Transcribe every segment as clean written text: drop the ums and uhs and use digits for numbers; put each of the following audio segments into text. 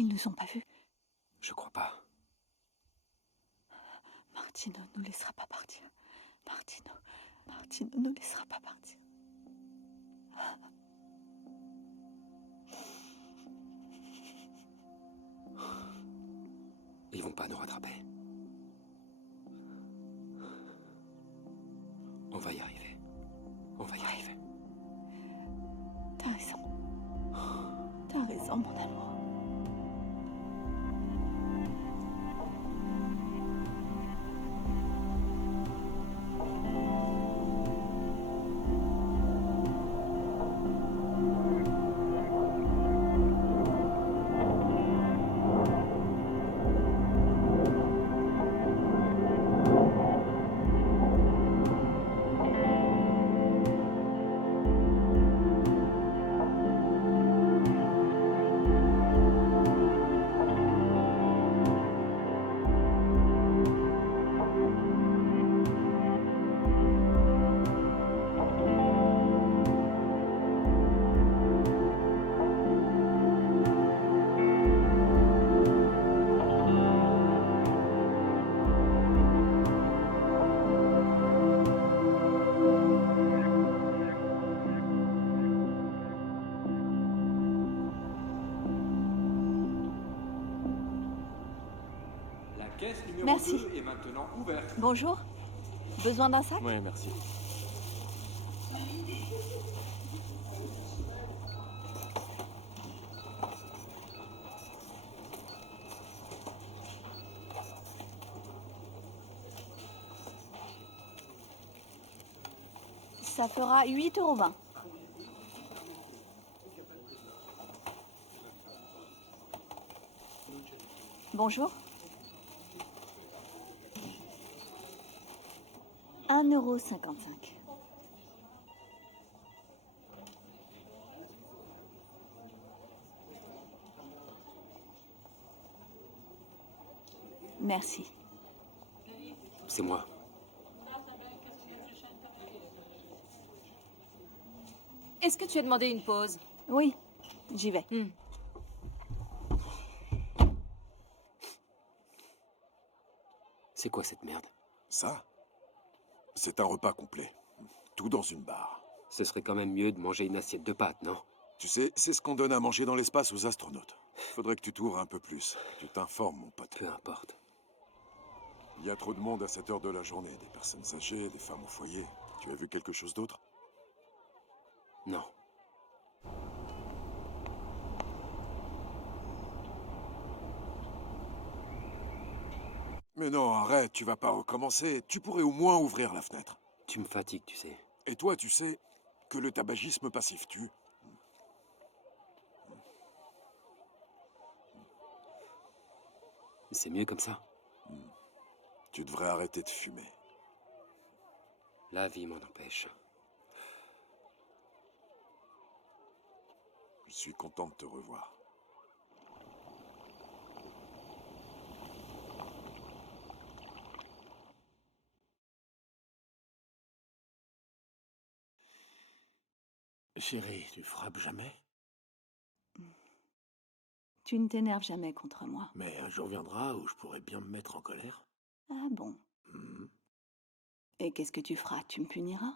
Ils nous ont pas vus. Je crois pas. Martino nous laissera pas partir. Martino nous laissera pas partir. Ils vont pas nous rattraper. On va y arriver. On va y arriver. T'as raison. T'as raison, mon amour. Caisse numéro Merci. 2 est maintenant ouverte. Bonjour. Besoin d'un sac? Oui, merci. Ça fera 8,20 €. Bonjour. 1,55 €. Merci. C'est moi. Est-ce que tu as demandé une pause? Oui, j'y vais. C'est quoi cette merde? Ça, c'est un repas complet. Tout dans une barre. Ce serait quand même mieux de manger une assiette de pâtes, non? Tu sais, c'est ce qu'on donne à manger dans l'espace aux astronautes. Faudrait que tu t'ouvres un peu plus. Tu t'informes, mon pote. Peu importe. Il y a trop de monde à cette heure de la journée. Des personnes âgées, des femmes au foyer. Tu as vu quelque chose d'autre? Non. Mais non, arrête, tu vas pas recommencer. Tu pourrais au moins ouvrir la fenêtre. Tu me fatigues, tu sais. Et toi, tu sais que le tabagisme passif tue. C'est mieux comme ça. Tu devrais arrêter de fumer. La vie m'en empêche. Je suis content de te revoir. Chérie, tu frappes jamais? Tu ne t'énerves jamais contre moi. Mais un jour viendra où je pourrais bien me mettre en colère. Ah bon? Et qu'est-ce que tu feras? Tu me puniras?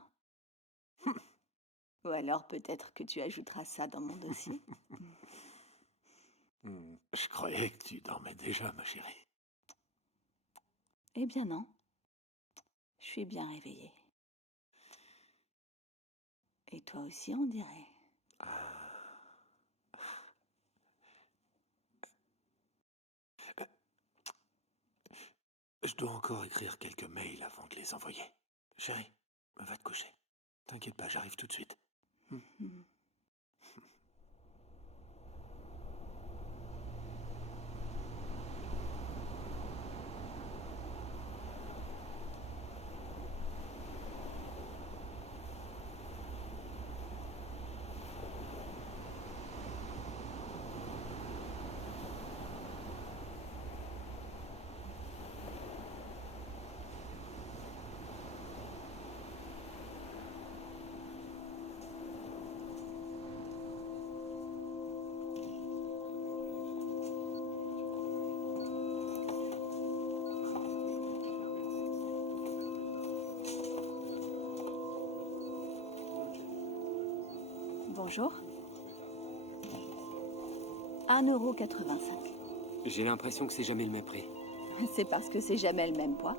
Ou alors peut-être que tu ajouteras ça dans mon dossier? Je croyais que tu dormais déjà, ma chérie. Eh bien non. Je suis bien réveillée. Et toi aussi, on dirait. Je dois encore écrire quelques mails avant de les envoyer. Chérie, va te coucher. T'inquiète pas, j'arrive tout de suite. Bonjour. 1,85 €. J'ai l'impression que c'est jamais le même prix. C'est parce que c'est jamais le même poids.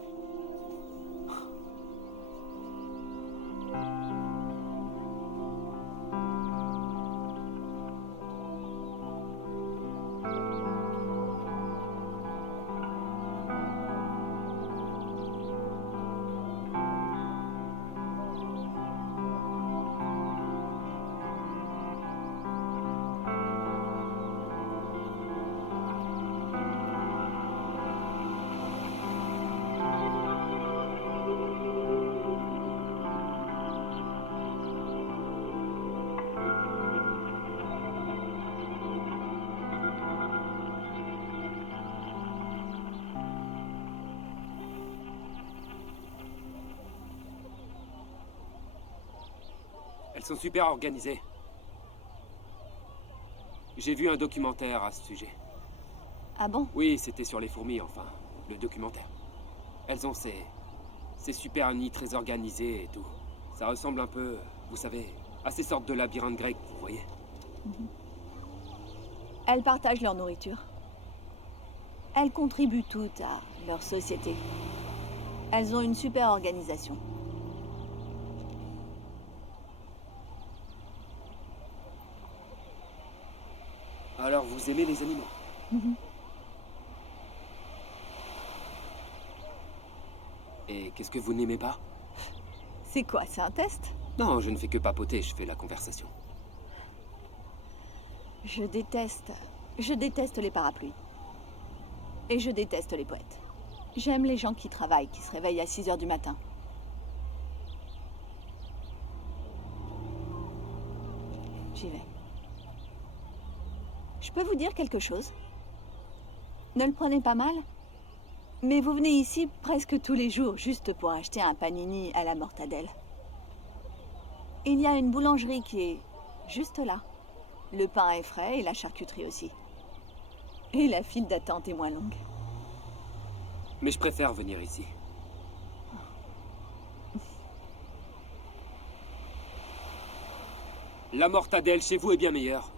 Elles sont super organisées. J'ai vu un documentaire à ce sujet. Ah bon? Oui, c'était sur les fourmis, enfin, le documentaire. Elles ont ces super nids très organisés et tout. Ça ressemble un peu, vous savez, à ces sortes de labyrinthes grecs, vous voyez. Elles partagent leur nourriture. Elles contribuent toutes à leur société. Elles ont une super organisation. Alors, vous aimez les animaux? Et qu'est-ce que vous n'aimez pas? C'est quoi, c'est un test? Non, je ne fais que papoter, je fais la conversation. Je déteste les parapluies. Et je déteste les poètes. J'aime les gens qui travaillent, qui se réveillent à 6 h du matin. J'y vais. Je peux vous dire quelque chose? Ne le prenez pas mal, mais vous venez ici presque tous les jours juste pour acheter un panini à la mortadelle. Il y a une boulangerie qui est juste là. Le pain est frais et la charcuterie aussi. Et la file d'attente est moins longue. Mais je préfère venir ici. La mortadelle chez vous est bien meilleure.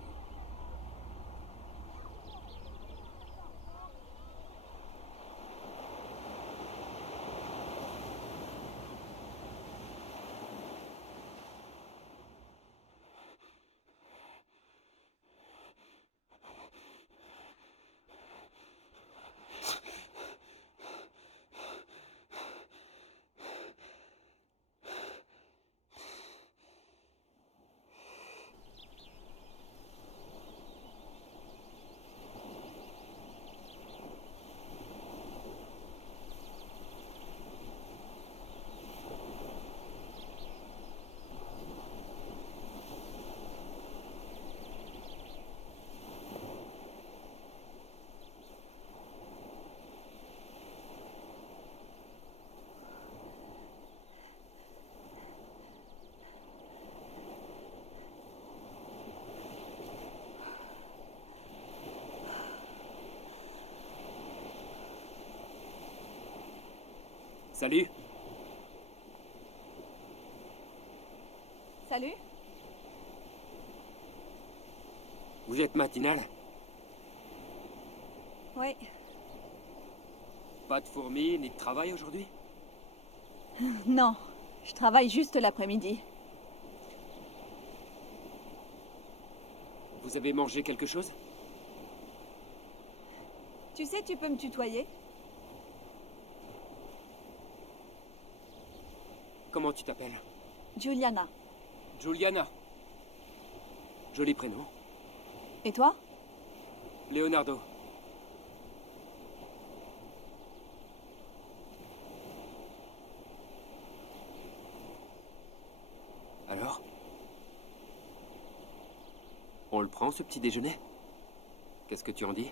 Salut. Salut. Vous êtes matinale? Oui. Pas de fourmis ni de travail aujourd'hui? Non, je travaille juste l'après-midi. Vous avez mangé quelque chose? Tu sais, tu peux me tutoyer? Comment tu t'appelles? Juliana. Juliana. Joli prénom. Et toi? Leonardo. Alors? On le prend, ce petit déjeuner? Qu'est-ce que tu en dis?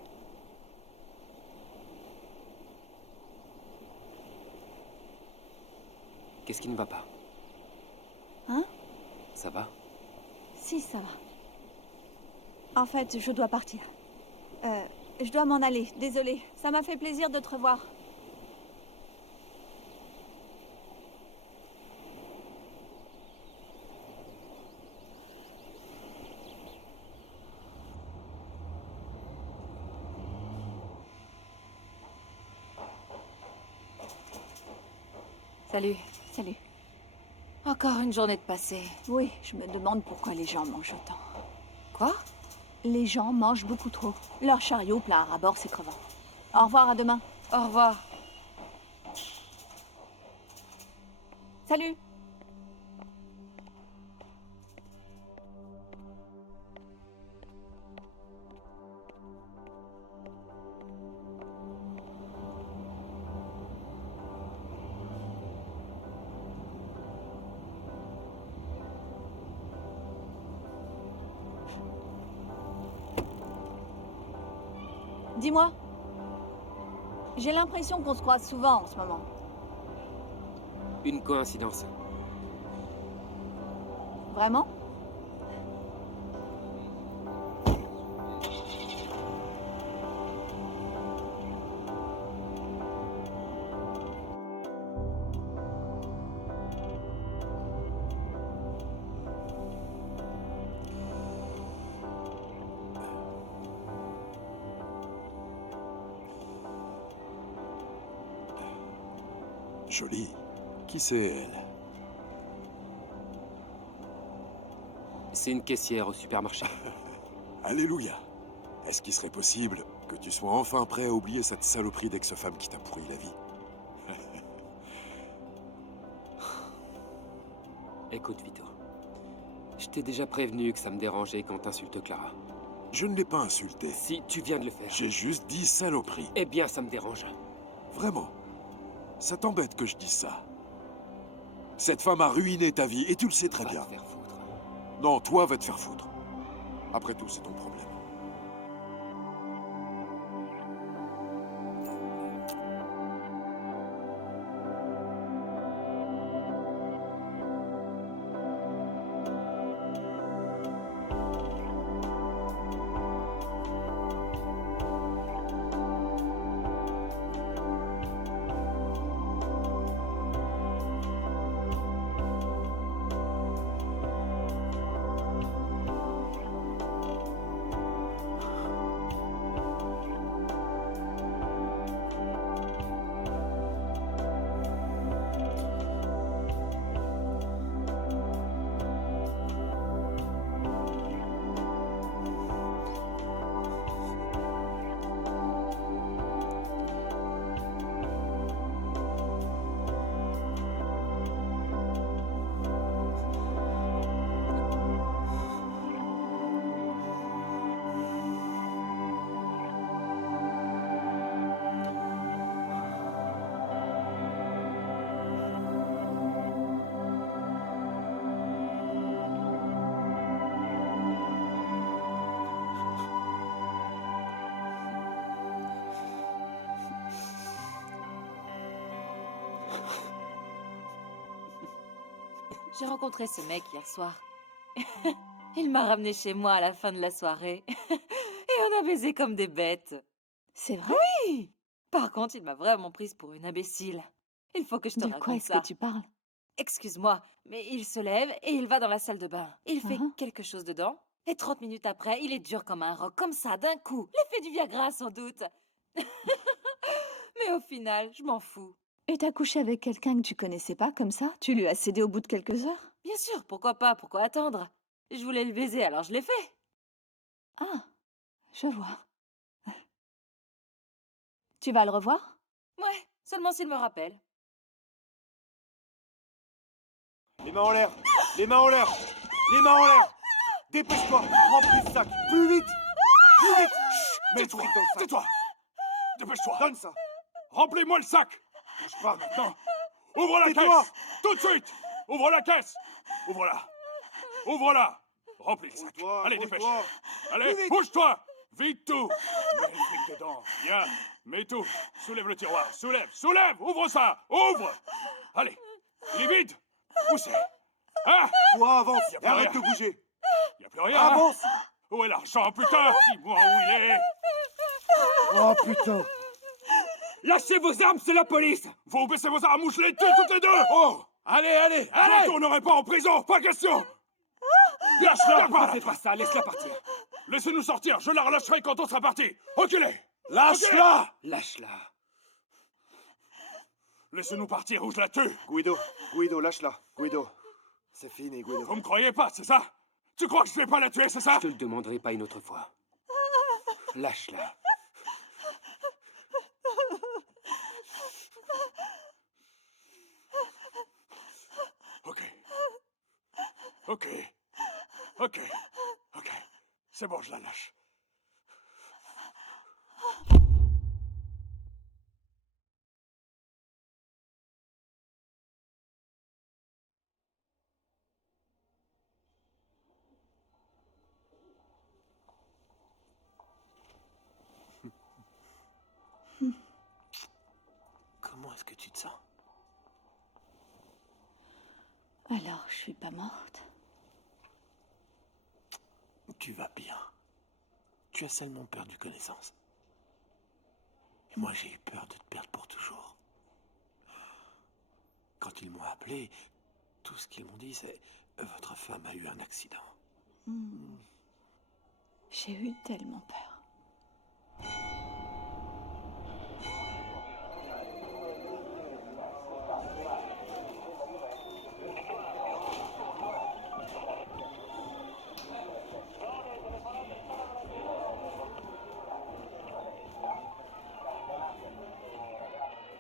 Qu'est-ce qui ne va pas? Hein? Ça va? Si, ça va. En fait, je dois partir. Je dois m'en aller, désolée. Ça m'a fait plaisir de te revoir. Salut. Salut. Encore une journée de passée. Oui, je me demande pourquoi les gens mangent autant. Quoi? Les gens mangent beaucoup trop. Leur chariot plein à ras-bord, c'est crevant. Au revoir, à demain. Au revoir. Salut. Dis-moi. J'ai l'impression qu'on se croise souvent en ce moment. Une coïncidence. Vraiment? Jolie. Qui c'est, elle? C'est une caissière au supermarché. Alléluia. Est-ce qu'il serait possible que tu sois enfin prêt à oublier cette saloperie d'ex-femme qui t'a pourri la vie? Écoute, Vito. Je t'ai déjà prévenu que ça me dérangeait quand t'insultes Clara. Je ne l'ai pas insultée. Si tu viens de le faire. J'ai juste dit saloperie. Eh bien, ça me dérange. Vraiment. Ça t'embête que je dise ça. Cette femme a ruiné ta vie et tu le sais très Va bien. te faire foutre. Non, toi, va te faire foutre. Après tout, c'est ton problème. J'ai rencontré ce mec hier soir. Il m'a ramené chez moi à la fin de la soirée. Et on a baisé comme des bêtes. C'est vrai? Oui. Par contre, il m'a vraiment prise pour une imbécile. Il faut que je te De quoi raconte est-ce ça. que tu parles? Excuse-moi, mais il se lève et il va dans la salle de bain. Il fait Mhm. quelque chose dedans. Et 30 minutes après, il est dur comme un roc, comme ça, d'un coup. L'effet du Viagra, sans doute. Mais au final, je m'en fous. Et t'as couché avec quelqu'un que tu connaissais pas comme ça? Tu lui as cédé au bout de quelques heures? Bien sûr, pourquoi pas, pourquoi attendre? Je voulais le baiser, alors je l'ai fait. Ah, je vois. Tu vas le revoir? Ouais, seulement s'il me rappelle. Les mains en l'air. Les mains en l'air. Les mains en l'air. Dépêche-toi. Remplis le sac. Plus vite. Plus vite. Chut, mets le fric dans le sac. Tais-toi. Dépêche-toi. Donne ça. Remplis-moi le sac. Bouge pas maintenant. Ouvre la Tais-toi. caisse. Tout de suite. Ouvre la caisse. Ouvre-la. Ouvre-la. Remplis le sac. Bouge-toi, Allez, dépêche. bouge-toi. Allez, Plus vite. bouge-toi. Vite tout. Mets le fric dedans. Bien. Mets tout. Soulève le tiroir. Soulève. Soulève. Ouvre ça. Ouvre. Allez. Il est vide. Où c'est? Hein? Toi, avance. Y a Et pas arrête rien. de bouger. Y a plus rien. hein? Avance. Où est l'argent, putain? Dis-moi où il est. Oh putain. Lâchez vos armes, c'est la police! Vous baissez vos armes ou je les tue toutes les deux. Oh. Allez, allez, Je ne allez! retournerai pas en prison. Pas question. Lâche-la. Ne fais pas ça, laisse-la partir. Laissez-nous sortir. Je la relâcherai quand on sera parti. Reculez. Lâche-la. Lâche-la. Laissez-nous partir ou je la tue. Guido, lâche-la. Guido, c'est fini, Guido. Vous me croyez pas, c'est ça? Tu crois que je vais pas la tuer, c'est ça? Je te le demanderai pas une autre fois. Lâche-la. Ok. C'est bon, je la lâche. Comment est-ce que tu te sens? Alors, je suis pas morte. Tu vas bien. Tu as seulement perdu connaissance. Et moi, j'ai eu peur de te perdre pour toujours. Quand ils m'ont appelé, tout ce qu'ils m'ont dit, c'est « Votre femme a eu un accident. J'ai eu tellement peur.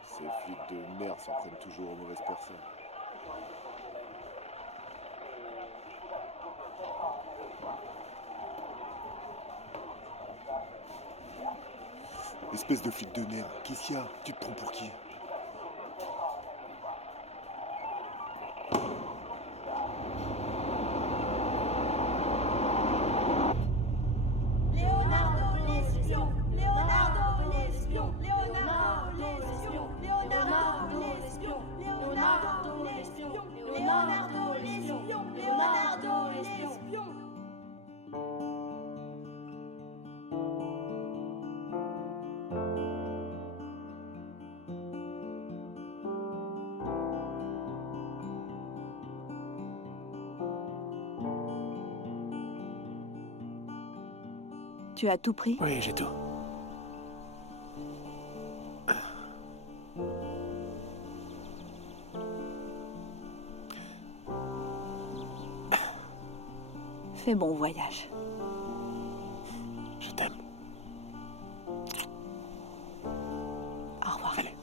Ces flics de merde s'en prennent toujours aux mauvaises personnes. Espèce de flic de merde. Qu'est-ce qu'il y a? Tu te prends pour qui? Leonardo l'espion, Leonardo l'espion, Leonardo l'espion, Leonardo l'espion, Leonardo l'espion, Leonardo l'espion, Leonardo l'espion. Tu as tout pris? Oui, j'ai tout. Fais bon voyage. Je t'aime. Au revoir. Allez.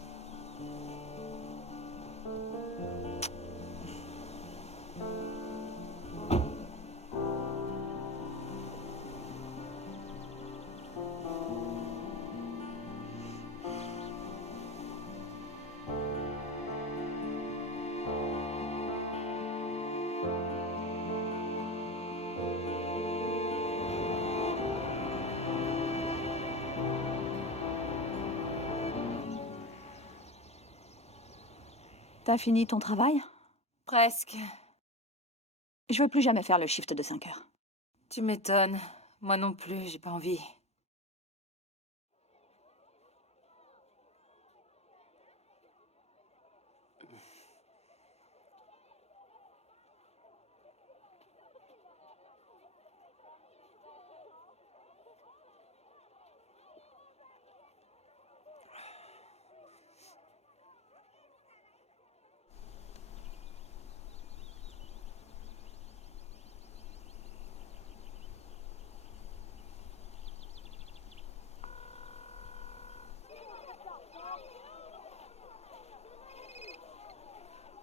T'as fini ton travail? Presque. Je veux plus jamais faire le shift de 5 heures. Tu m'étonnes. Moi non plus, j'ai pas envie.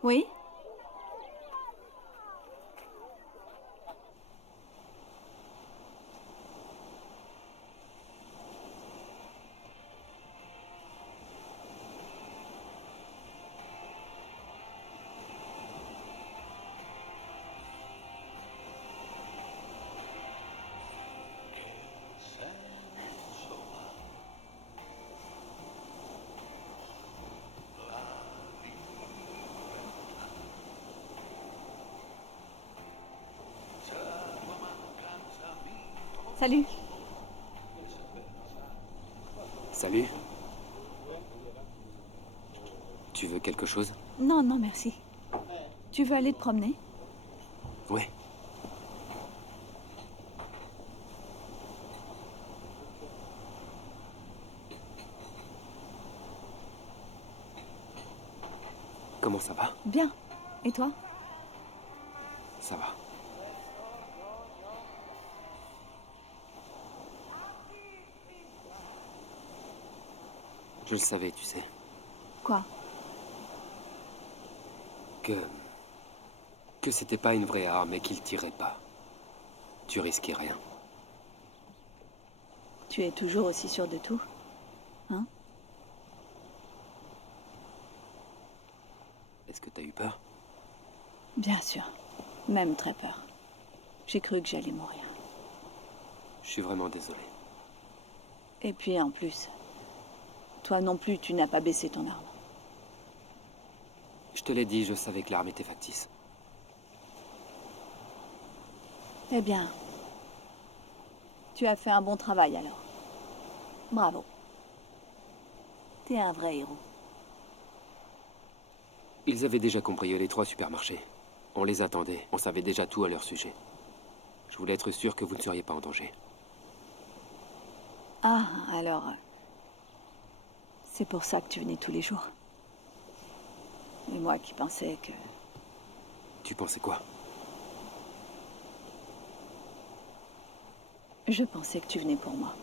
Oui? Salut. Salut. Tu veux quelque chose? Non, non, merci. Tu veux aller te promener? Ouais. Comment ça va? Bien. Et toi? Ça va. Je le savais, tu sais. Quoi? Que c'était pas une vraie arme et qu'il tirait pas. Tu risquais rien. Tu es toujours aussi sûr de tout? Hein? Est-ce que t'as eu peur? Bien sûr. Même très peur. J'ai cru que j'allais mourir. Je suis vraiment désolé. Et puis en plus, toi non plus, tu n'as pas baissé ton arme. Je te l'ai dit, je savais que l'arme était factice. Eh bien, tu as fait un bon travail alors. Bravo. T'es un vrai héros. Ils avaient déjà cambriolé 3 supermarchés. On les attendait, on savait déjà tout à leur sujet. Je voulais être sûr que vous ne seriez pas en danger. Ah, alors... c'est pour ça que tu venais tous les jours. Et moi qui pensais que... Tu pensais quoi? Je pensais que tu venais pour moi.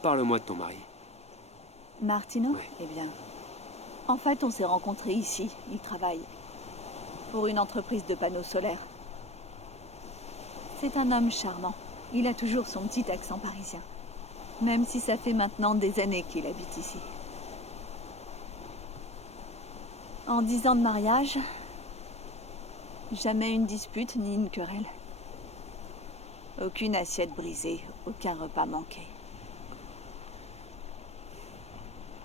Parle-moi de ton mari. Martino? Ouais. Eh bien... En fait, on s'est rencontrés ici. Il travaille pour une entreprise de panneaux solaires. C'est un homme charmant. Il a toujours son petit accent parisien. Même si ça fait maintenant des années qu'il habite ici. En 10 ans de mariage, jamais une dispute ni une querelle. Aucune assiette brisée, aucun repas manqué.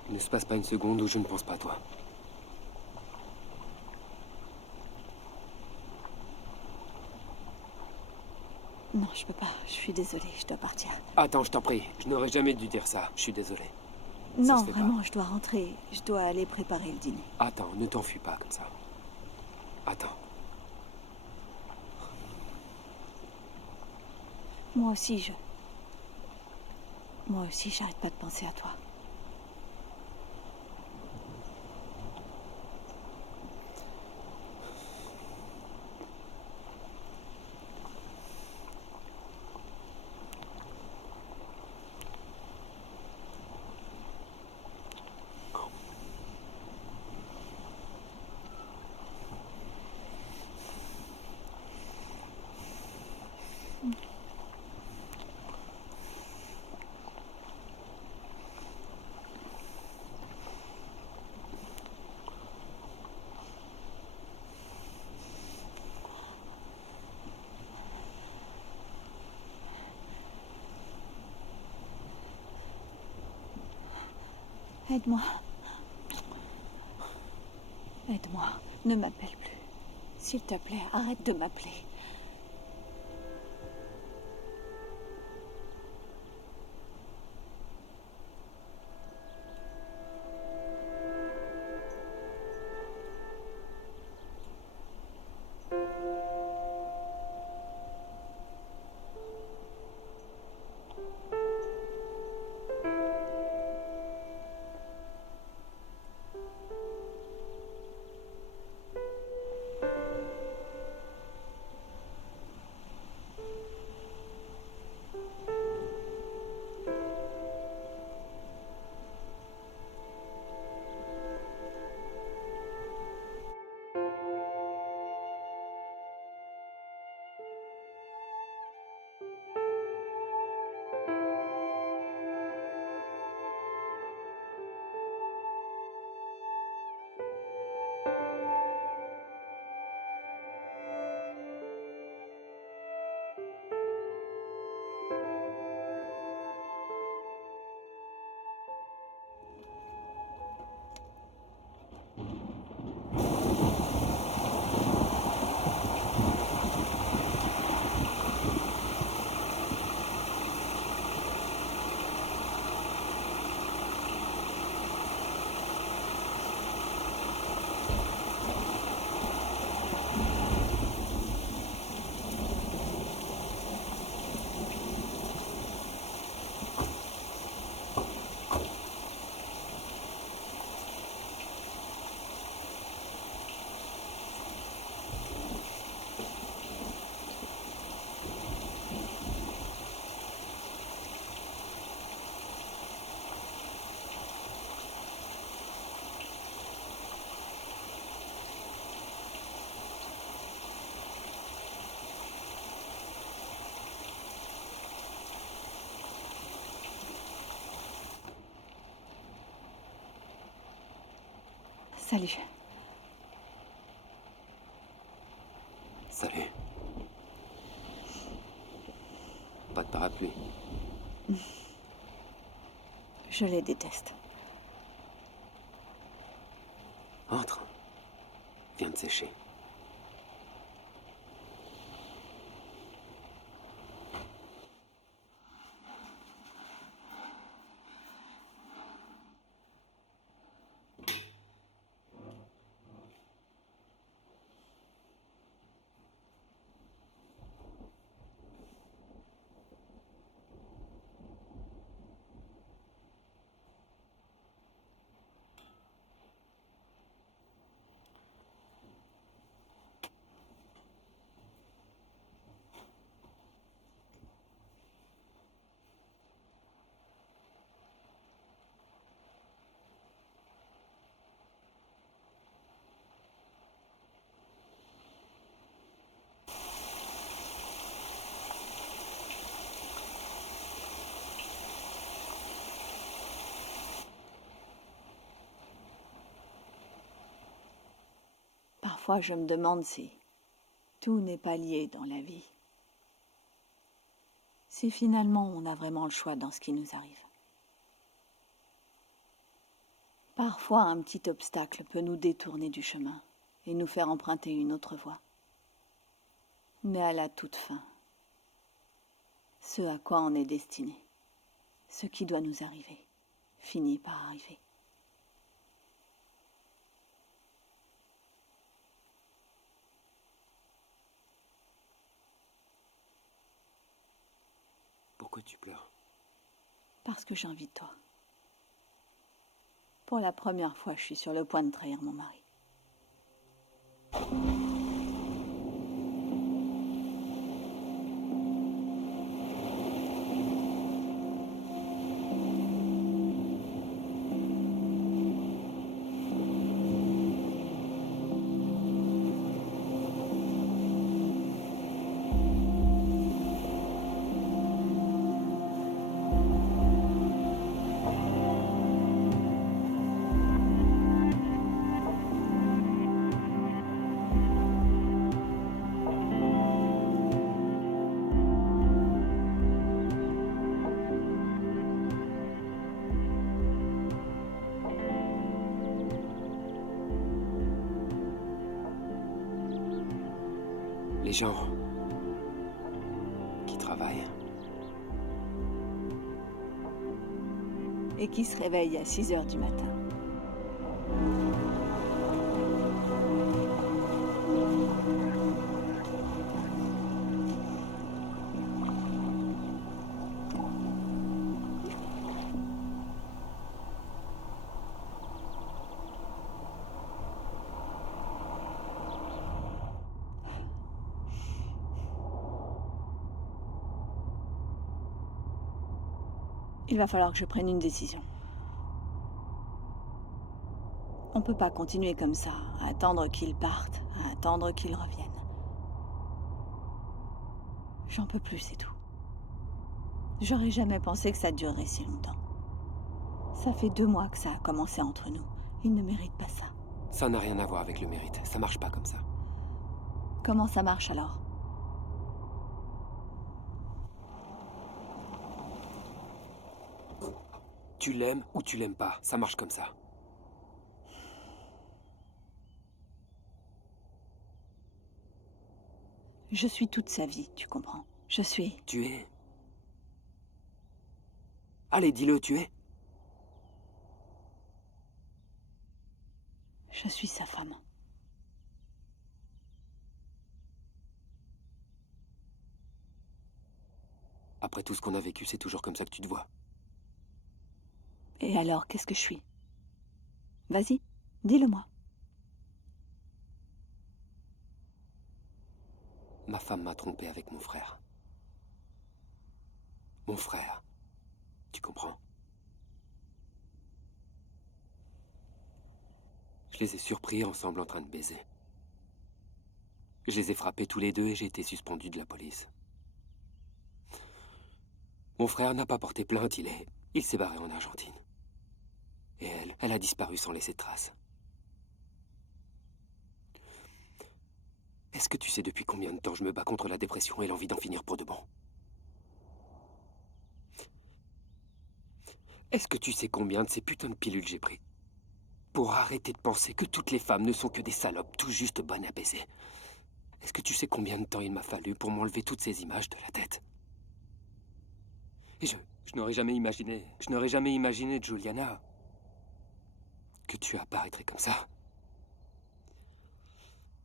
Il ne se passe pas une seconde où je ne pense pas à toi. Non, je peux pas. Je suis désolée, je dois partir. Attends, je t'en prie. Je n'aurais jamais dû dire ça. Je suis désolé. Non, se fait pas. vraiment, je dois rentrer. Je dois aller préparer le dîner. Attends, ne t'enfuis pas comme ça. Attends. Moi aussi, j'arrête pas de penser à toi. Aide-moi. Aide-moi. Ne m'appelle plus. S'il te plaît, arrête de m'appeler. Salut. Salut. Pas de parapluie. Je les déteste. Entre. Viens de sécher. Parfois, je me demande si tout n'est pas lié dans la vie. Si finalement, on a vraiment le choix dans ce qui nous arrive. Parfois, un petit obstacle peut nous détourner du chemin et nous faire emprunter une autre voie. Mais à la toute fin, ce à quoi on est destiné, ce qui doit nous arriver, finit par arriver. Pourquoi tu pleures? Parce que j'ai envie de toi. Pour la première fois, je suis sur le point de trahir mon mari. Les gens qui travaillent. Et qui se réveille à 6 heures du matin. Il va falloir que je prenne une décision. On peut pas continuer comme ça, à attendre qu'ils partent, à attendre qu'ils reviennent. J'en peux plus, c'est tout. J'aurais jamais pensé que ça durerait si longtemps. Ça fait 2 mois que ça a commencé entre nous. Ils ne méritent pas ça. Ça n'a rien à voir avec le mérite. Ça marche pas comme ça. Comment ça marche alors? Tu l'aimes ou tu l'aimes pas. Ça marche comme ça. Je suis toute sa vie, tu comprends? Je suis... Tu es... Allez, dis-le, tu es... Je suis sa femme. Après tout ce qu'on a vécu, c'est toujours comme ça que tu te vois. Et alors, qu'est-ce que je suis? Vas-y, dis-le-moi. Ma femme m'a trompé avec mon frère. Mon frère. Tu comprends? Je les ai surpris ensemble en train de baiser. Je les ai frappés tous les deux et j'ai été suspendu de la police. Mon frère n'a pas porté plainte, il s'est barré en Argentine. Et elle a disparu sans laisser de traces. Est-ce que tu sais depuis combien de temps je me bats contre la dépression et l'envie d'en finir pour de bon? Est-ce que tu sais combien de ces putains de pilules j'ai pris pour arrêter de penser que toutes les femmes ne sont que des salopes tout juste bonnes à baiser? Est-ce que tu sais combien de temps il m'a fallu pour m'enlever toutes ces images de la tête? Et je n'aurais jamais imaginé, Juliana, que tu apparaîtrais comme ça,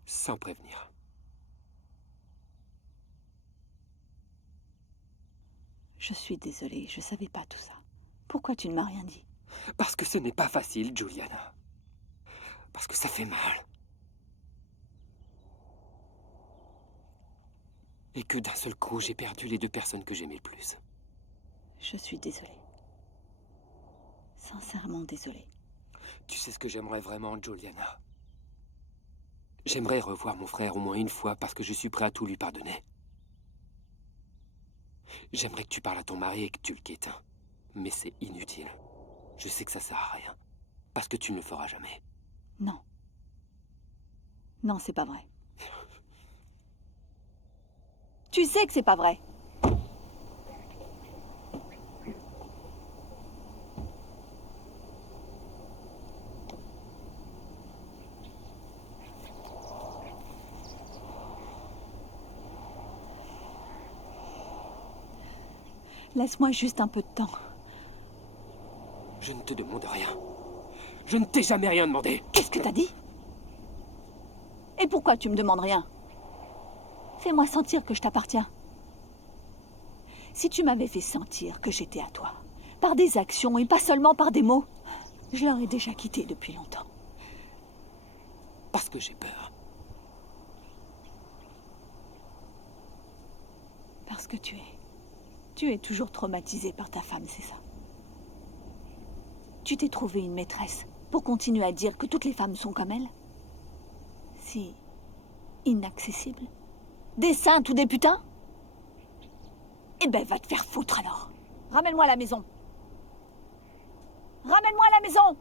sans prévenir. Je suis désolée, je savais pas tout ça. Pourquoi tu ne m'as rien dit? Parce que ce n'est pas facile, Juliana. Parce que ça fait mal. Et que d'un seul coup, j'ai perdu les deux personnes que j'aimais le plus. Je suis désolée. Sincèrement désolée. Tu sais ce que j'aimerais vraiment, Juliana? J'aimerais revoir mon frère au moins une fois parce que je suis prêt à tout lui pardonner. J'aimerais que tu parles à ton mari et que tu le quittes. Mais c'est inutile. Je sais que ça sert à rien. Parce que tu ne le feras jamais. Non. Non, c'est pas vrai. Tu sais que c'est pas vrai. Laisse-moi juste un peu de temps. Je ne te demande rien. Je ne t'ai jamais rien demandé. Qu'est-ce que t'as dit? Et pourquoi tu me demandes rien? Fais-moi sentir que je t'appartiens. Si tu m'avais fait sentir que j'étais à toi, par des actions et pas seulement par des mots, je l'aurais déjà quitté depuis longtemps. Parce que j'ai peur. Parce que tu es toujours traumatisé par ta femme, c'est ça? Tu t'es trouvé une maîtresse pour continuer à dire que toutes les femmes sont comme elle? Si inaccessibles? Des saintes ou des putains? Eh ben, va te faire foutre alors. Ramène-moi à la maison. Ramène-moi à la maison.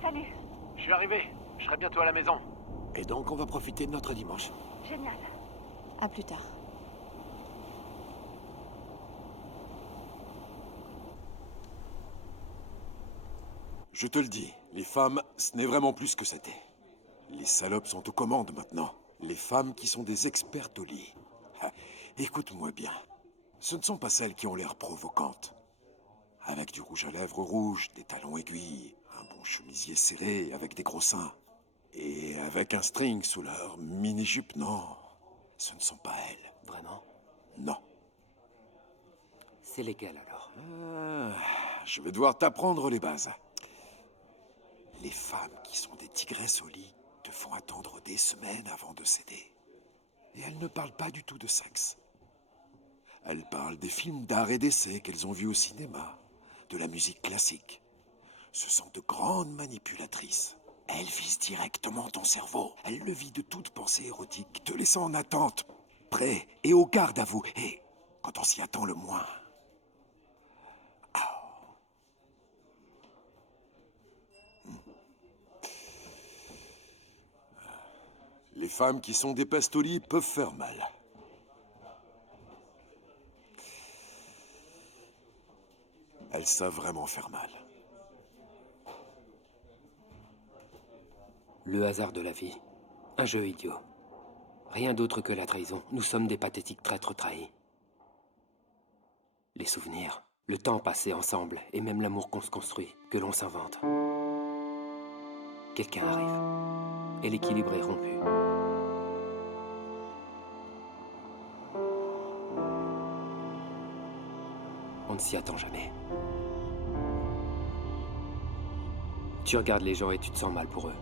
Salut. Je suis arrivé. Je serai bientôt à la maison. Et donc, on va profiter de notre dimanche. Génial. À plus tard. Je te le dis, les femmes, ce n'est vraiment plus ce que c'était. Les salopes sont aux commandes maintenant. Les femmes qui sont des expertes au lit. Ah, écoute-moi bien. Ce ne sont pas celles qui ont l'air provocantes. Avec du rouge à lèvres rouge, des talons aiguilles, un bon chemisier serré avec des gros seins. Et avec un string sous leur mini-jupe, non. Ce ne sont pas elles. Vraiment? Non. C'est lesquelles alors? Je vais devoir t'apprendre les bases. Les femmes qui sont des tigresses au lit te font attendre des semaines avant de céder. Et elles ne parlent pas du tout de sexe. Elles parlent des films d'art et d'essai qu'elles ont vus au cinéma, de la musique classique. Ce sont de grandes manipulatrices. Elles visent directement ton cerveau. Elles le vident de toute pensée érotique, te laissant en attente, prêt et au garde à vous. Et quand on s'y attend le moins... Les femmes qui sont des pastoliers peuvent faire mal. Elles savent vraiment faire mal. Le hasard de la vie. Un jeu idiot. Rien d'autre que la trahison. Nous sommes des pathétiques traîtres trahis. Les souvenirs, le temps passé ensemble, et même l'amour qu'on se construit, que l'on s'invente. Quelqu'un arrive, et l'équilibre est rompu. On ne s'y attend jamais. Tu regardes les gens et tu te sens mal pour eux.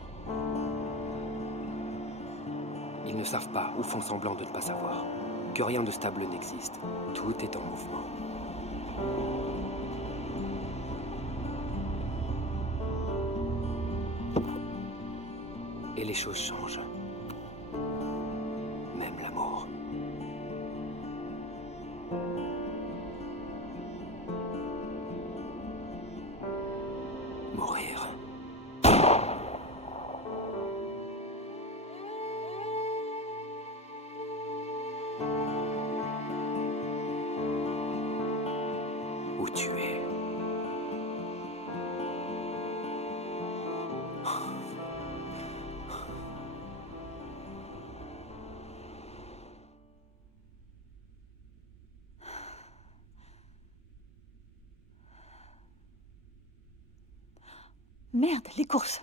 Ils ne savent pas ou font semblant de ne pas savoir que rien de stable n'existe. Tout est en mouvement. Et les choses changent. Même l'amour. Mourir. Ou tuer. Merde, les courses.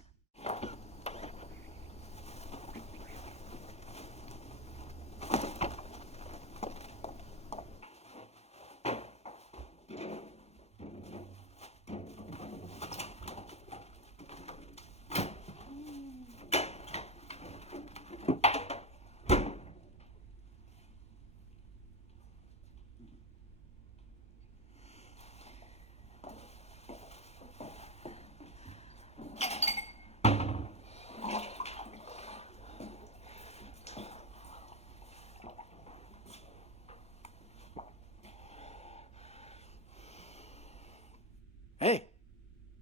Hé,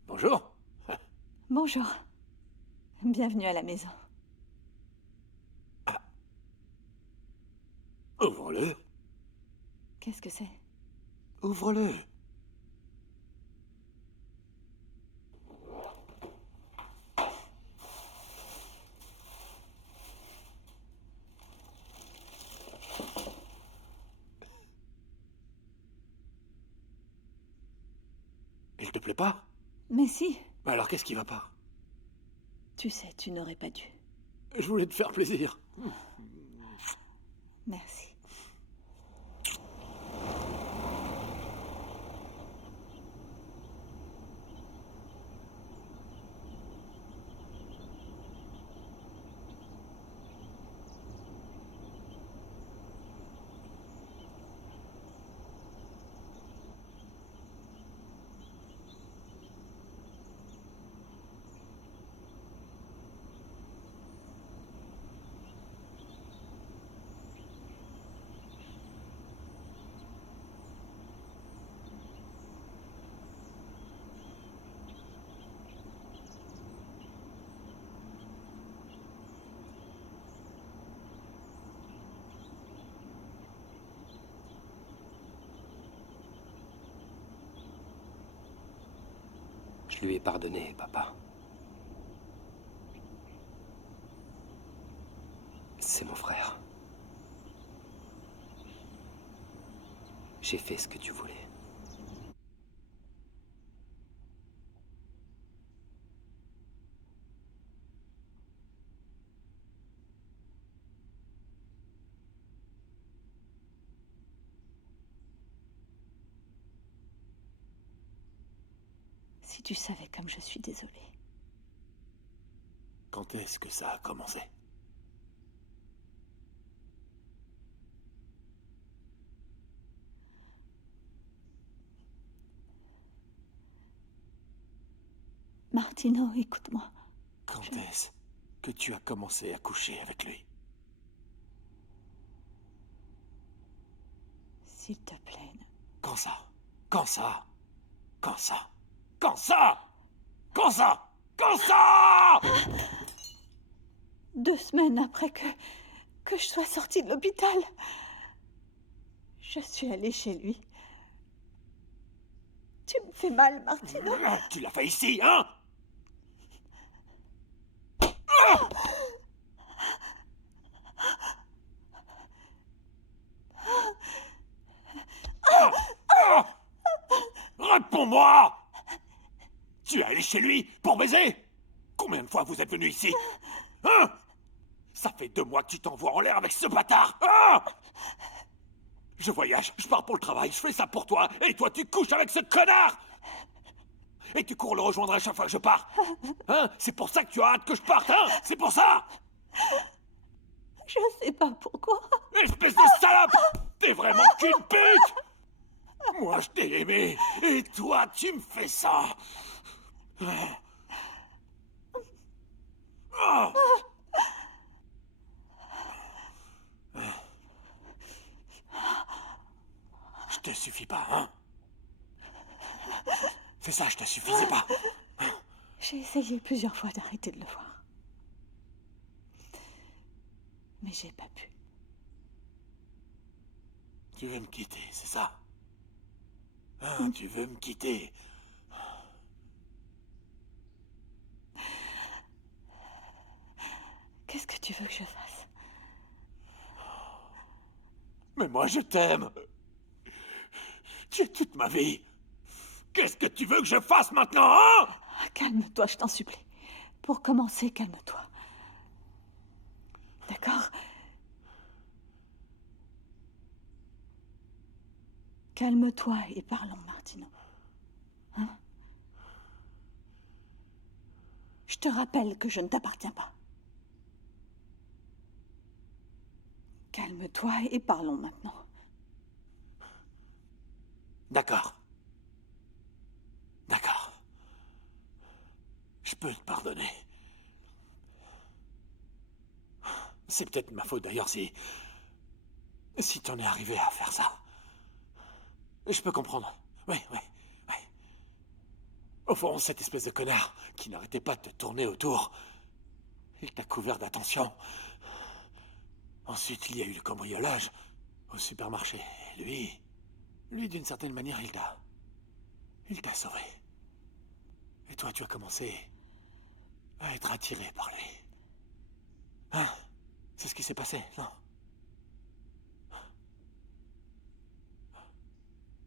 bonjour. Bonjour. Bienvenue à la maison. Ouvre-le. Qu'est-ce que c'est? Ouvre-le. Il te plaît pas? Mais si, Alors qu'est-ce qui va pas? tu sais, tu n'aurais pas dû. Je voulais te faire plaisir. Merci. Je lui ai pardonné, papa. C'est mon frère. J'ai fait ce que tu voulais. Si tu savais comme je suis désolée. Quand est-ce que ça a commencé? Martino, écoute-moi. Quand est-ce que tu as commencé à coucher avec lui? S'il te plaît. Quand ça? Quand ça? Quand ça? Quand ça? Quand ça? Quand ça? 2 semaines après que je sois sortie de l'hôpital, je suis allée chez lui. Tu me fais mal, Martino. Tu l'as fait ici, hein? Réponds-moi! Tu es allé chez lui pour baiser? Combien de fois vous êtes venu ici? Hein? Ça fait 2 mois que tu t'envoies en l'air avec ce bâtard! Hein? Je voyage, je pars pour le travail, je fais ça pour toi, et toi tu couches avec ce connard! Et tu cours le rejoindre à chaque fois que je pars. Hein? C'est pour ça que tu as hâte que je parte, hein? C'est pour ça! Je sais pas pourquoi. Espèce de salope! T'es vraiment qu'une pute! Moi, je t'ai aimé, et toi, tu me fais ça! Oh. Je te suffis pas, hein? C'est ça, je te suffisais pas. J'ai essayé plusieurs fois d'arrêter de le voir. Mais j'ai pas pu. Tu veux me quitter, c'est ça? Hein, tu veux me quitter? Qu'est-ce que tu veux que je fasse? Mais moi, je t'aime. Tu es toute ma vie. Qu'est-ce que tu veux que je fasse maintenant, hein? Calme-toi, je t'en supplie. Pour commencer, calme-toi. D'accord? Calme-toi et parlons, Martino. Hein? Je te rappelle que je ne t'appartiens pas. Calme-toi et parlons maintenant. D'accord. D'accord. Je peux te pardonner. C'est peut-être ma faute d'ailleurs si t'en es arrivé à faire ça. Je peux comprendre. Oui. Au fond, cette espèce de connard qui n'arrêtait pas de te tourner autour, il t'a couvert d'attention. Ensuite, il y a eu le cambriolage au supermarché. Et lui, d'une certaine manière, il t'a sauvé. Et toi, tu as commencé à être attiré par lui. Hein? C'est ce qui s'est passé, non?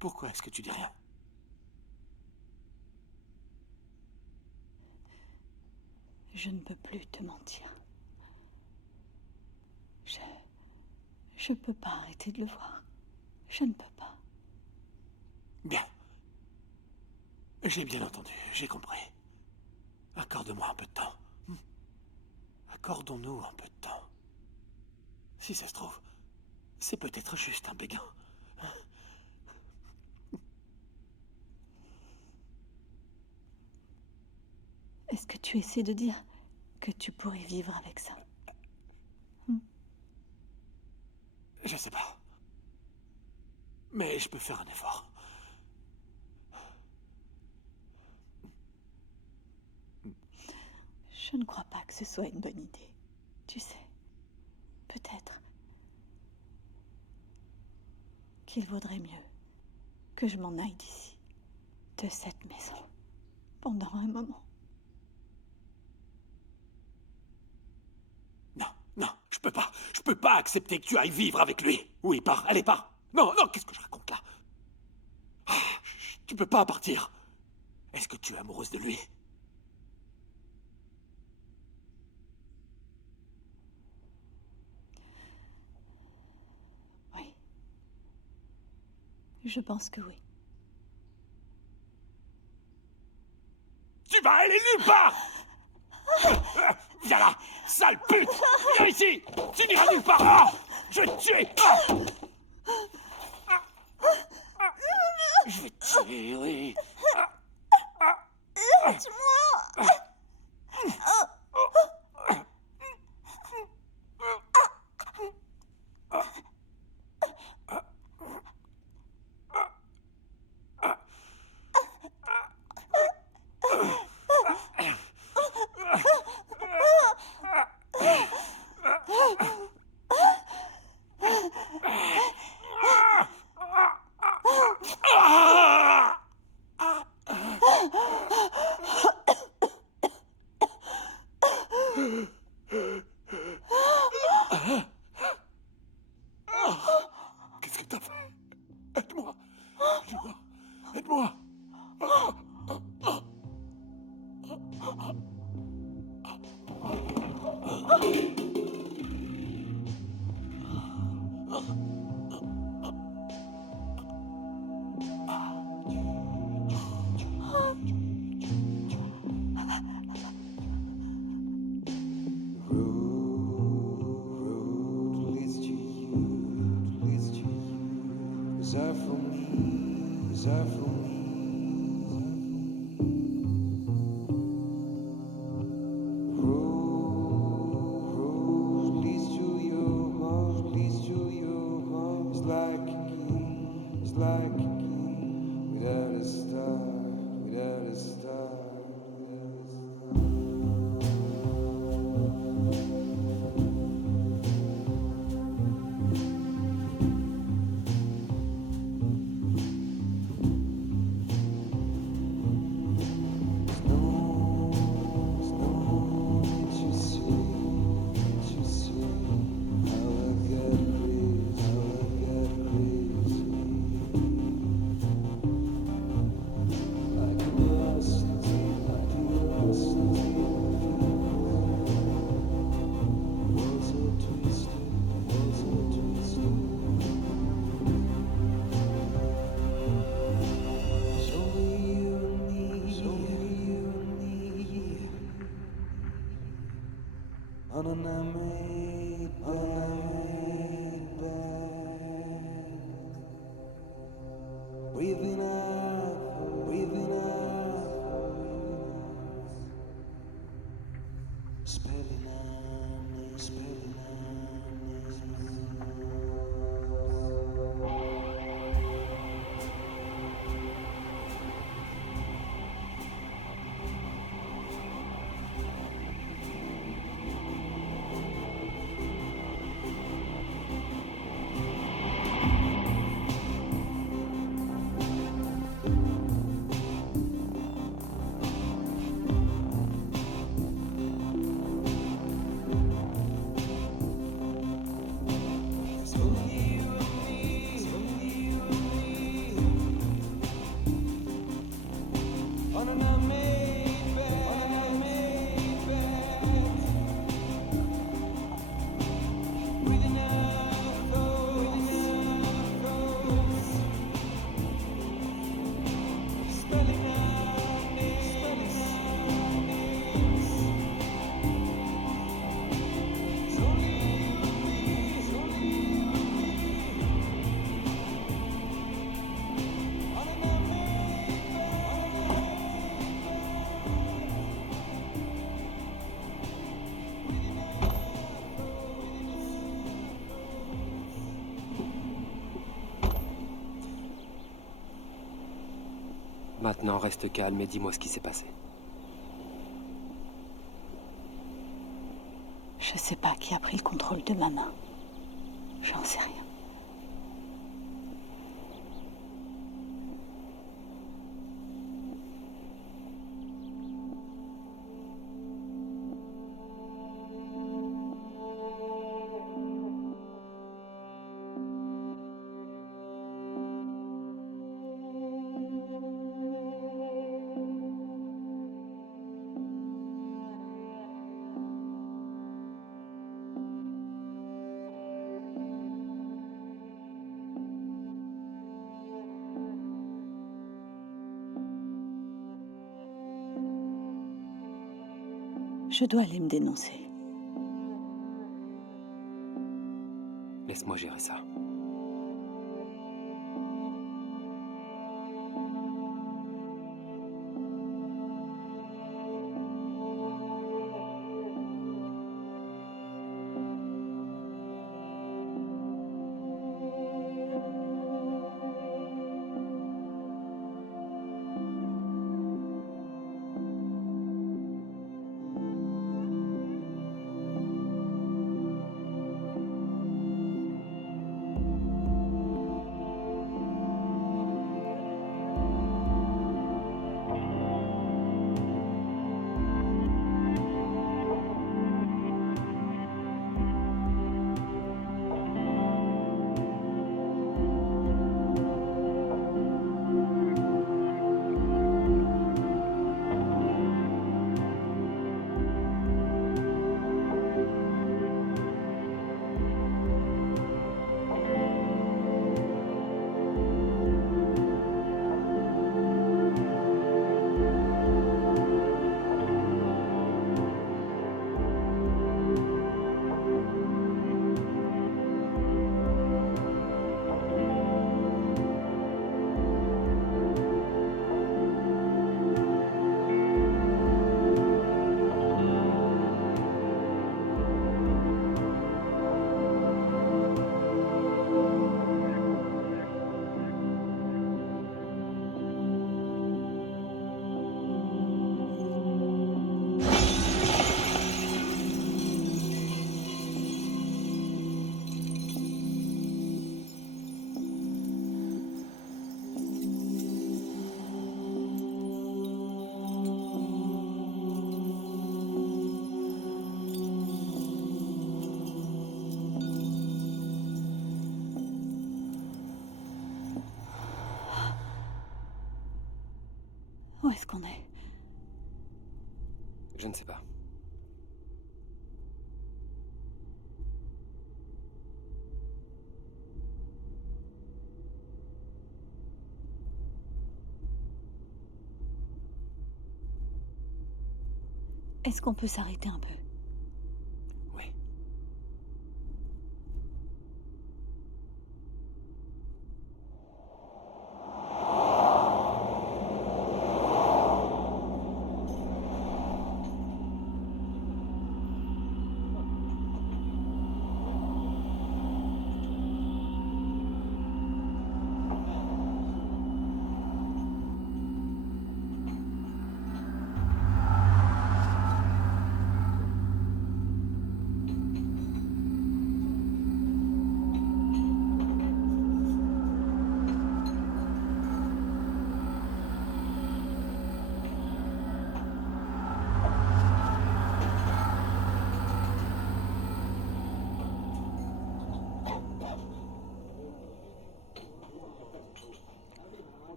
Pourquoi est-ce que tu dis rien? Je ne peux plus te mentir. Je peux pas arrêter de le voir. Je ne peux pas. Bien. J'ai bien entendu, j'ai compris. Accorde-moi un peu de temps. Accordons-nous un peu de temps. Si ça se trouve, c'est peut-être juste un béguin. Est-ce que tu essaies de dire que tu pourrais vivre avec ça? Je sais pas. Mais je peux faire un effort. Je ne crois pas que ce soit une bonne idée. Tu sais, peut-être qu'il vaudrait mieux que je m'en aille d'ici, de cette maison, pendant un moment. Non, non, je peux pas accepter que tu ailles vivre avec lui. Oui, pars, allez, pars. Non, non, qu'est-ce que je raconte là? Ah, tu peux pas partir. Est-ce que tu es amoureuse de lui? Oui. Je pense que oui. Tu vas aller nulle part. Viens là, sale pute. Viens ici. Tu n'iras nulle part. Ah, je vais te tuer. Je vais te tuer, oui. Laisse-moi. Qu'est-ce que t'as fait? Aide-moi. Aide-moi. Aide-moi. Maintenant, reste calme et dis-moi ce qui s'est passé. Je sais pas qui a pris le contrôle de ma main. J'en sais rien. Je dois aller me dénoncer. Laisse-moi gérer ça. Où est-ce qu'on est? Je ne sais pas. Est-ce qu'on peut s'arrêter un peu? Oui.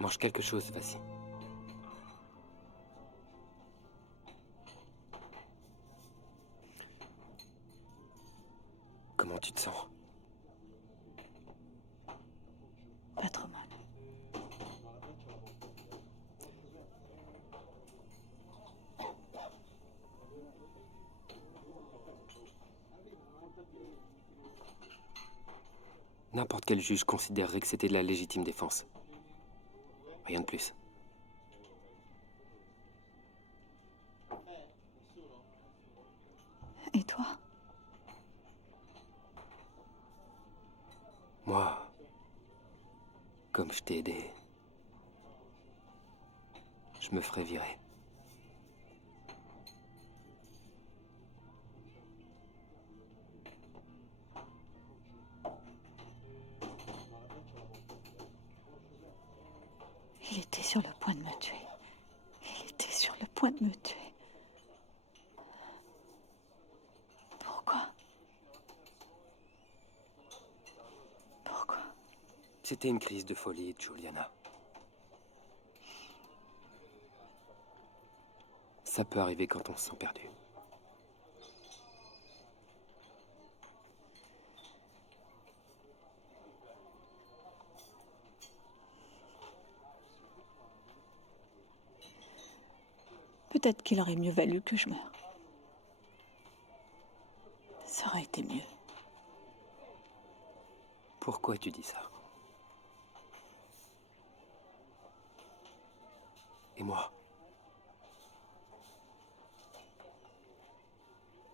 Mange quelque chose, vas-y. Comment tu te sens? Pas trop mal. N'importe quel juge considérerait que c'était de la légitime défense. Rien de plus. Et toi? Moi, comme je t'ai aidé, je me ferai virer. Il était sur le point de me tuer. Il était sur le point de me tuer. Pourquoi? Pourquoi? C'était une crise de folie, Juliana. Ça peut arriver quand on se sent perdu. Peut-être qu'il aurait mieux valu que je meure. Ça aurait été mieux. Pourquoi tu dis ça? Et moi?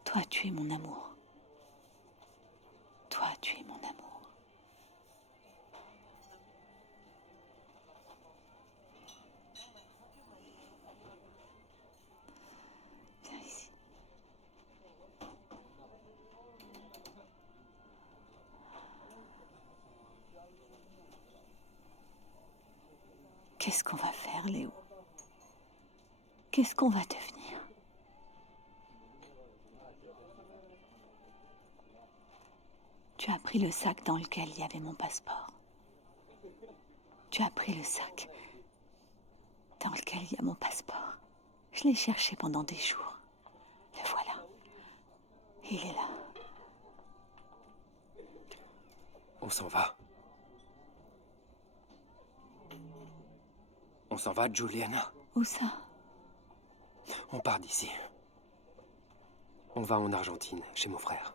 Toi, tu es mon amour. Toi, tu es mon amour. Viens ici. Qu'est-ce qu'on va faire, Léo? Qu'est-ce qu'on va devenir? Tu as pris le sac dans lequel il y avait mon passeport. Tu as pris le sac dans lequel il y a mon passeport. Je l'ai cherché pendant des jours. Le voilà. Il est là. On s'en va. On s'en va, Juliana. Où ça? On part d'ici. On va en Argentine, chez mon frère.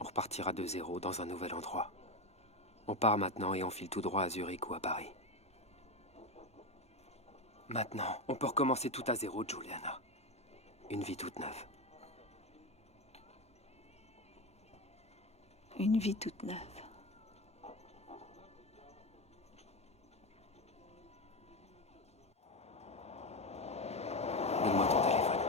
On repartira de zéro dans un nouvel endroit. On part maintenant et on file tout droit à Zurich ou à Paris. Maintenant, on peut recommencer tout à zéro, Juliana. Une vie toute neuve. Une vie toute neuve. Donne-moi ton téléphone.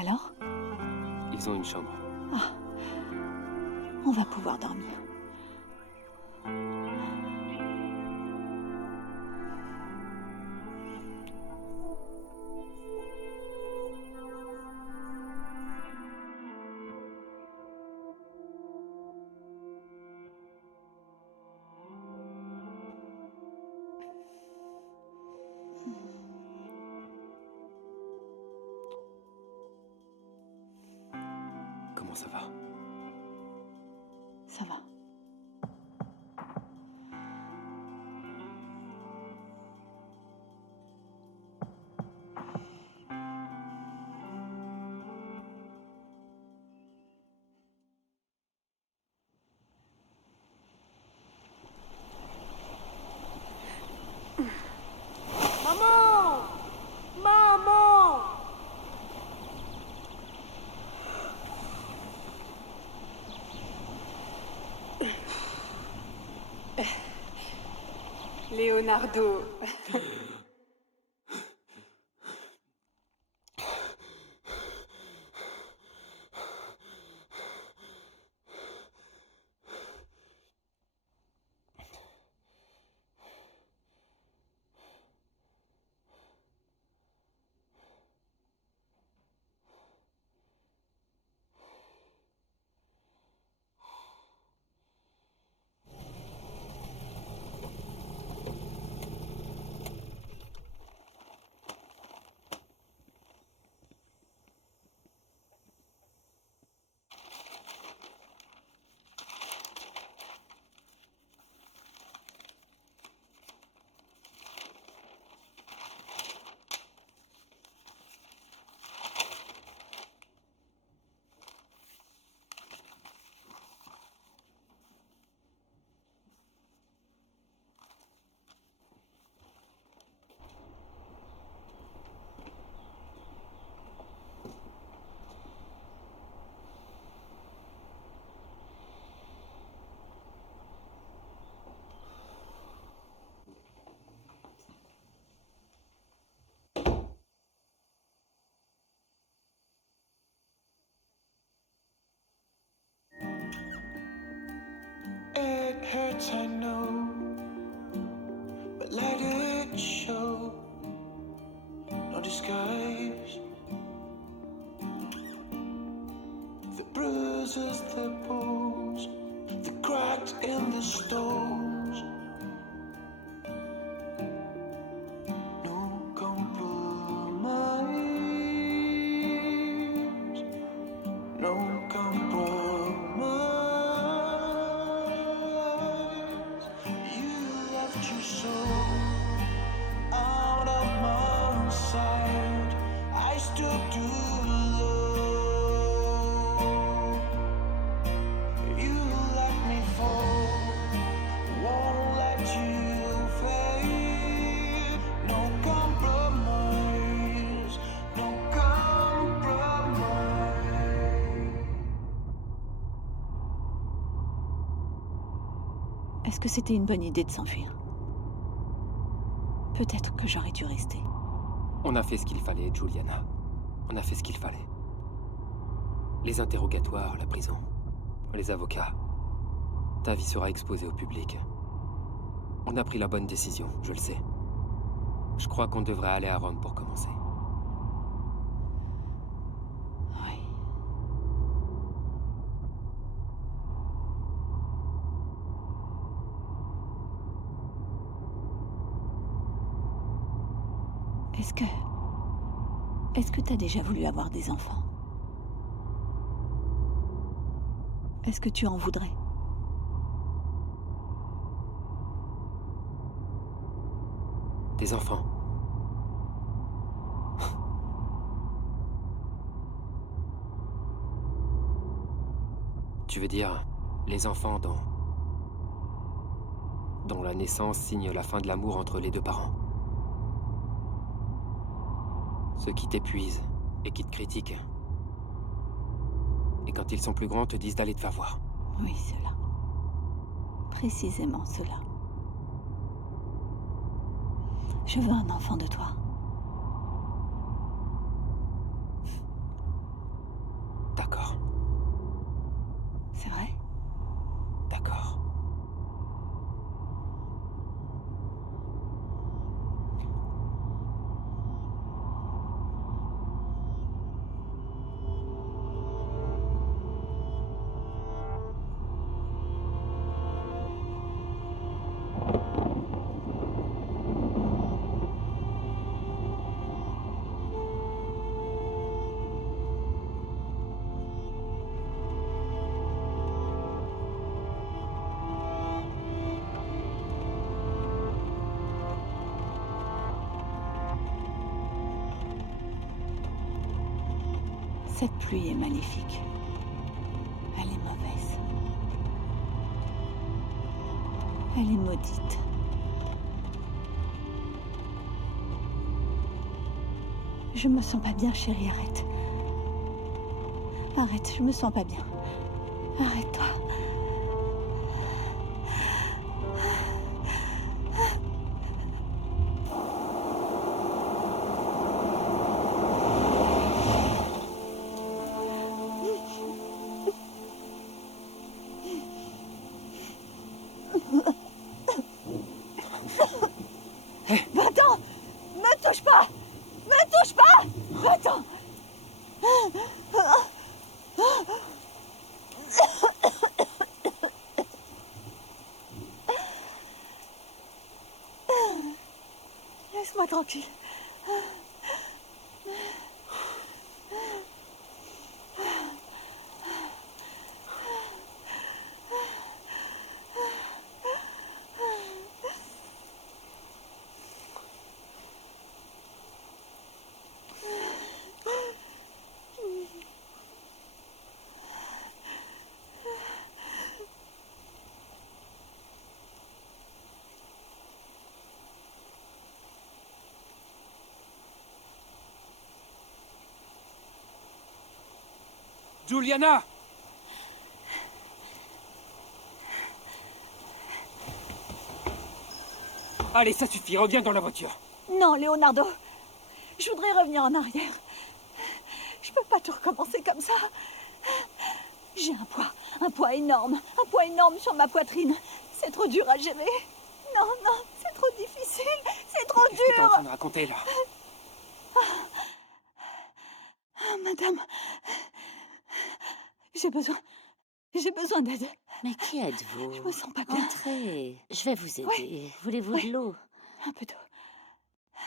Alors? Ils ont une chambre. Ah. On va pouvoir dormir. Comment ça va? Ça va. Maman! Maman! Leonardo. It hurts, I know, but let it show. No disguise. The bruises, the bones, the cracks in the stones. No compromise. No compromise. You left your soul out of my sight. I stood too low. You let me fall, won't let you fade. No compromise, no compromise. Est-ce que c'était une bonne idée de s'enfuir? Peut-être que j'aurais dû rester. On a fait ce qu'il fallait, Juliana. On a fait ce qu'il fallait. Les interrogatoires, la prison, les avocats. Ta vie sera exposée au public. On a pris la bonne décision, je le sais. Je crois qu'on devrait aller à Rome pour commencer. Oui. Est-ce que t'as déjà voulu avoir des enfants? Est-ce que tu en voudrais? Des enfants. Tu veux dire les enfants dont la naissance signe la fin de l'amour entre les deux parents? Ceux qui t'épuisent et qui te critiquent. Et quand ils sont plus grands, te disent d'aller te faire voir. Oui, cela. Précisément cela. Je veux un enfant de toi. D'accord, C'est vrai? d'accord. Cette pluie est maléfique. Elle est mauvaise. Elle est maudite. Je me sens pas bien, chérie, arrête. Arrête, je me sens pas bien. Arrête-toi. Va-t'en! Me touche pas! Me touche pas! Va-t'en! Laisse-moi tranquille. Juliana! Allez, ça suffit, reviens dans la voiture. Non, Leonardo. Je voudrais revenir en arrière. Je peux pas tout recommencer comme ça. J'ai un poids énorme sur ma poitrine. C'est trop dur à gérer. Non, non, c'est trop difficile. C'est trop Qu'est-ce que t'es en dur. train de raconter, là? Ah, madame, j'ai besoin d'aide. Mais qui êtes-vous? Je me sens pas bien. Entrez, je vais vous aider. Oui. Voulez-vous Oui. de l'eau? Un peu d'eau.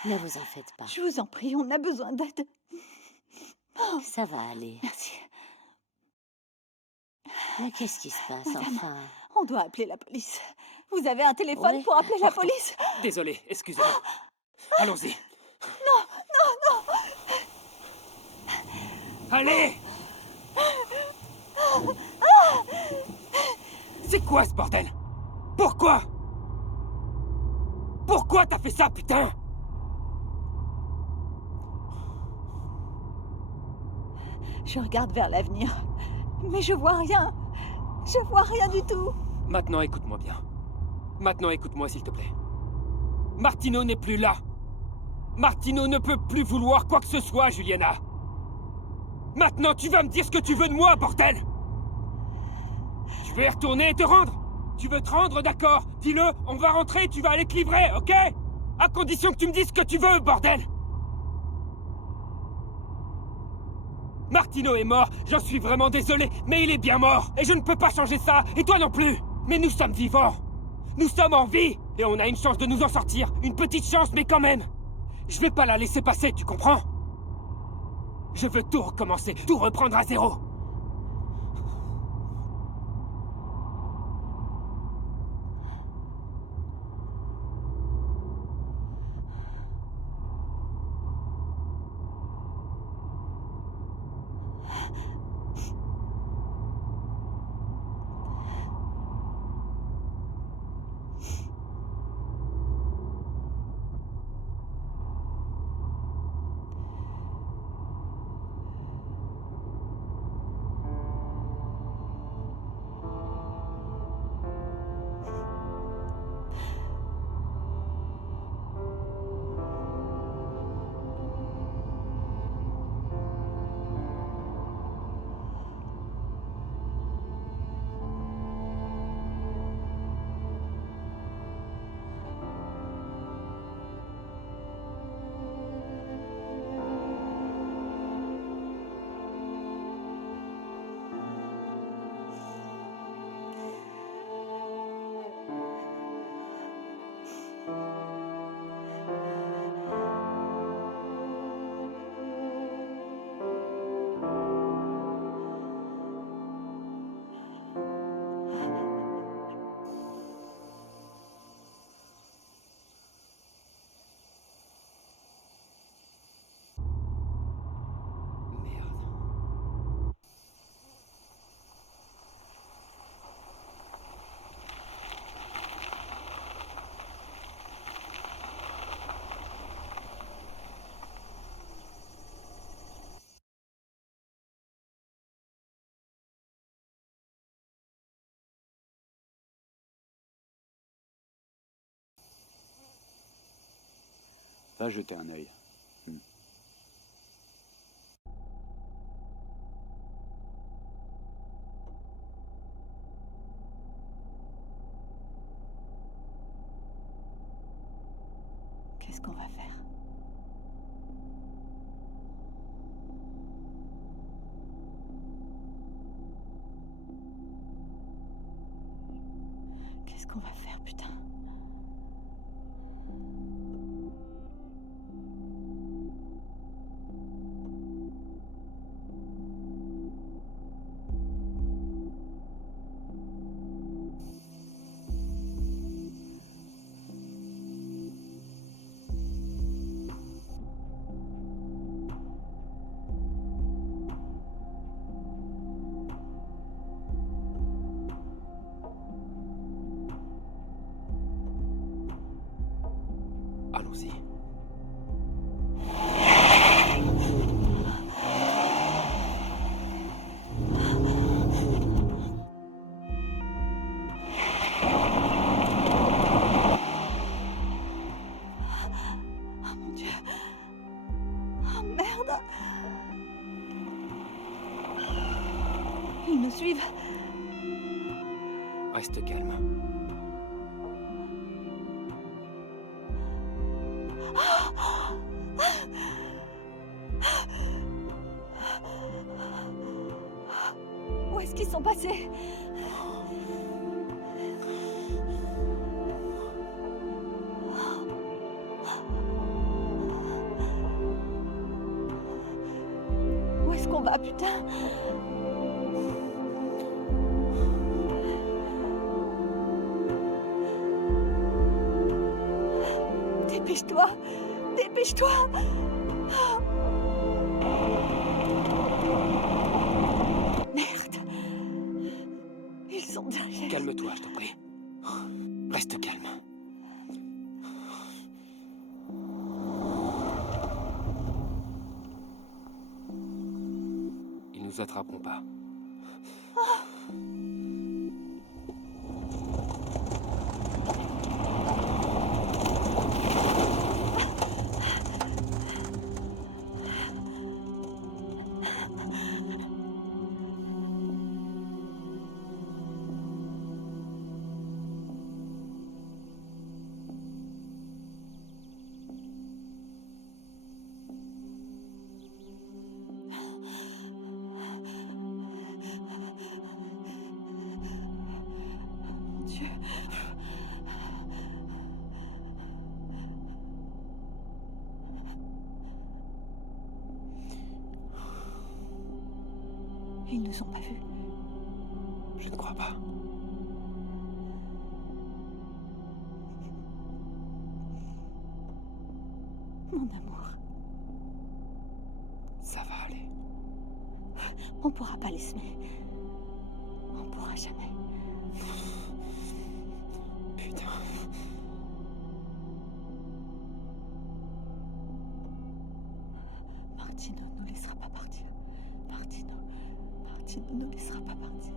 Ne vous en faites pas. Je vous en prie, on a besoin d'aide. Oh, Ça va aller. merci. Mais qu'est-ce qui se passe, Madame. enfin? On doit appeler la police. Vous avez un téléphone Oui. pour appeler la Pardon. police? Désolé, excusez-moi. Allons-y. Non. Allez! C'est quoi ce bordel? Pourquoi? Pourquoi t'as fait ça, putain? Je regarde vers l'avenir, mais je vois rien. Je vois rien du tout. Maintenant, écoute-moi bien. Maintenant, écoute-moi, s'il te plaît. Martino n'est plus là. Martino ne peut plus vouloir quoi que ce soit, Juliana. Maintenant, tu vas me dire ce que tu veux de moi, bordel! Tu veux y retourner et te rendre? Tu veux te rendre, d'accord? Dis-le, on va rentrer et tu vas aller te livrer, ok? À condition que tu me dises ce que tu veux, bordel! Martino est mort, j'en suis vraiment désolé, mais il est bien mort, et je ne peux pas changer ça, et toi non plus! Mais nous sommes vivants! Nous sommes en vie! Et on a une chance de nous en sortir, une petite chance, mais quand même! Je vais pas la laisser passer, tu comprends? Je veux tout recommencer, tout reprendre à zéro! Va jeter un œil. Qu'est-ce qu'on va faire? Qu'est-ce qu'on va faire, putain? Allons-y. Oh mon Dieu. Oh merde. Ils nous suivent. Reste calme. Où est-ce qu'ils sont passés? Où est-ce qu'on va, putain? Dépêche-toi! Dépêche-toi! Merde! Ils sont derrière. Calme-toi, je t'en prie. Reste calme. Ils nous attraperont pas. Mon Dieu. Ils nous ont pas vus. Je ne crois pas. Mon amour, Ça va aller. on pourra pas les semer. On pourra jamais. Putain. Martino ne nous laissera pas partir. Martino ne nous laissera pas partir.